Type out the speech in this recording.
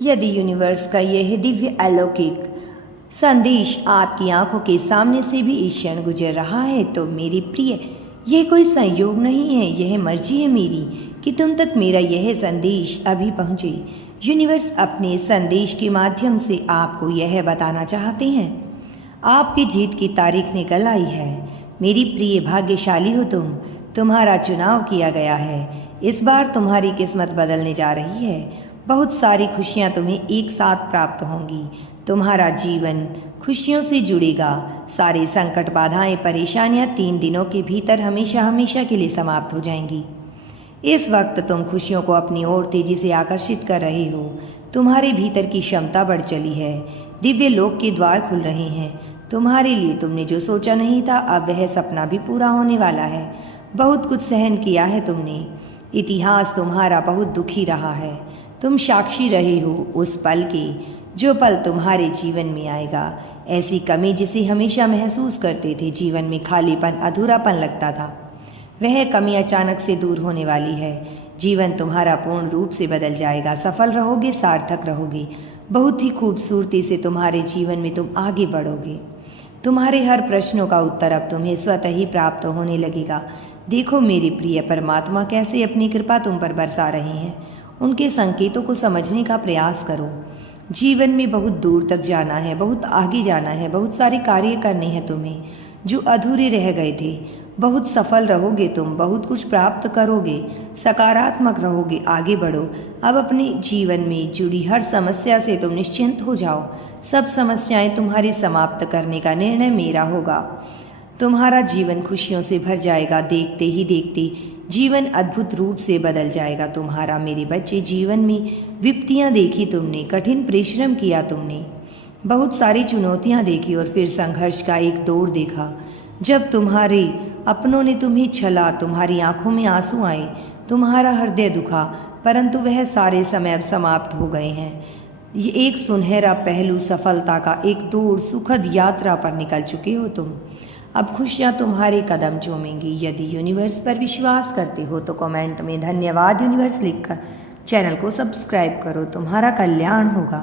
यदि यूनिवर्स का यह दिव्य अलौकिक संदेश आपकी आंखों के सामने से भी इस क्षण गुजर रहा है तो मेरी प्रिय, यह कोई संयोग नहीं है, यह मर्जी है मेरी कि तुम तक मेरा यह संदेश अभी पहुँचे। यूनिवर्स अपने संदेश के माध्यम से आपको यह बताना चाहते हैं, आपकी जीत की तारीख निकल आई है। मेरी प्रिय, भाग्यशाली हो तुम, तुम्हारा चुनाव किया गया है। इस बार तुम्हारी किस्मत बदलने जा रही है। बहुत सारी खुशियाँ तुम्हें एक साथ प्राप्त होंगी। तुम्हारा जीवन खुशियों से जुड़ेगा। सारे संकट, बाधाएं, परेशानियां 3 दिनों के भीतर हमेशा हमेशा के लिए समाप्त हो जाएंगी। इस वक्त तुम खुशियों को अपनी ओर तेजी से आकर्षित कर रहे हो। तुम्हारे भीतर की क्षमता बढ़ चली है। दिव्य लोक के द्वार खुल रहे हैं तुम्हारे लिए। तुमने जो सोचा नहीं था, अब वह सपना भी पूरा होने वाला है। बहुत कुछ सहन किया है तुमने। इतिहास तुम्हारा बहुत दुखी रहा है। तुम साक्षी रहे हो उस पल के, जो पल तुम्हारे जीवन में आएगा। ऐसी कमी जिसे हमेशा महसूस करते थे, जीवन में खालीपन, अधूरापन लगता था, वह कमी अचानक से दूर होने वाली है। जीवन तुम्हारा पूर्ण रूप से बदल जाएगा। सफल रहोगे, सार्थक रहोगे। बहुत ही खूबसूरती से तुम्हारे जीवन में तुम आगे बढ़ोगे। तुम्हारे हर प्रश्नों का उत्तर अब तुम्हें स्वतः ही प्राप्त होने लगेगा। देखो मेरे प्रिय, परमात्मा कैसे अपनी कृपा तुम पर बरसा रहे हैं। उनके संकेतों को समझने का प्रयास करो। जीवन में बहुत दूर तक जाना है, बहुत आगे जाना है, बहुत सारे कार्य करने हैं तुम्हें जो अधूरे रह गए थे। बहुत सफल रहोगे तुम, बहुत कुछ प्राप्त करोगे, सकारात्मक रहोगे, आगे बढ़ो। अब अपने जीवन में जुड़ी हर समस्या से तुम निश्चिंत हो जाओ। सब समस्याएं तुम्हारी समाप्त करने का निर्णय मेरा होगा। तुम्हारा जीवन खुशियों से भर जाएगा। देखते ही देखते जीवन अद्भुत रूप से बदल जाएगा तुम्हारा। मेरे बच्चे, जीवन में विपत्तियां देखी तुमने, कठिन परिश्रम किया तुमने, बहुत सारी चुनौतियां देखी और फिर संघर्ष का एक दौर देखा। जब तुम्हारे अपनों ने तुम्हें छला, तुम्हारी आंखों में आंसू आए, तुम्हारा हृदय दुखा, परंतु वह सारे समय अब समाप्त हो गए हैं। ये एक सुनहरा पहलू सफलता का एक दौर, सुखद यात्रा पर निकल चुके हो तुम। अब खुशियाँ तुम्हारे कदम चूमेंगी। यदि यूनिवर्स पर विश्वास करते हो तो कमेंट में धन्यवाद यूनिवर्स लिखकर चैनल को सब्सक्राइब करो। तुम्हारा कल्याण होगा।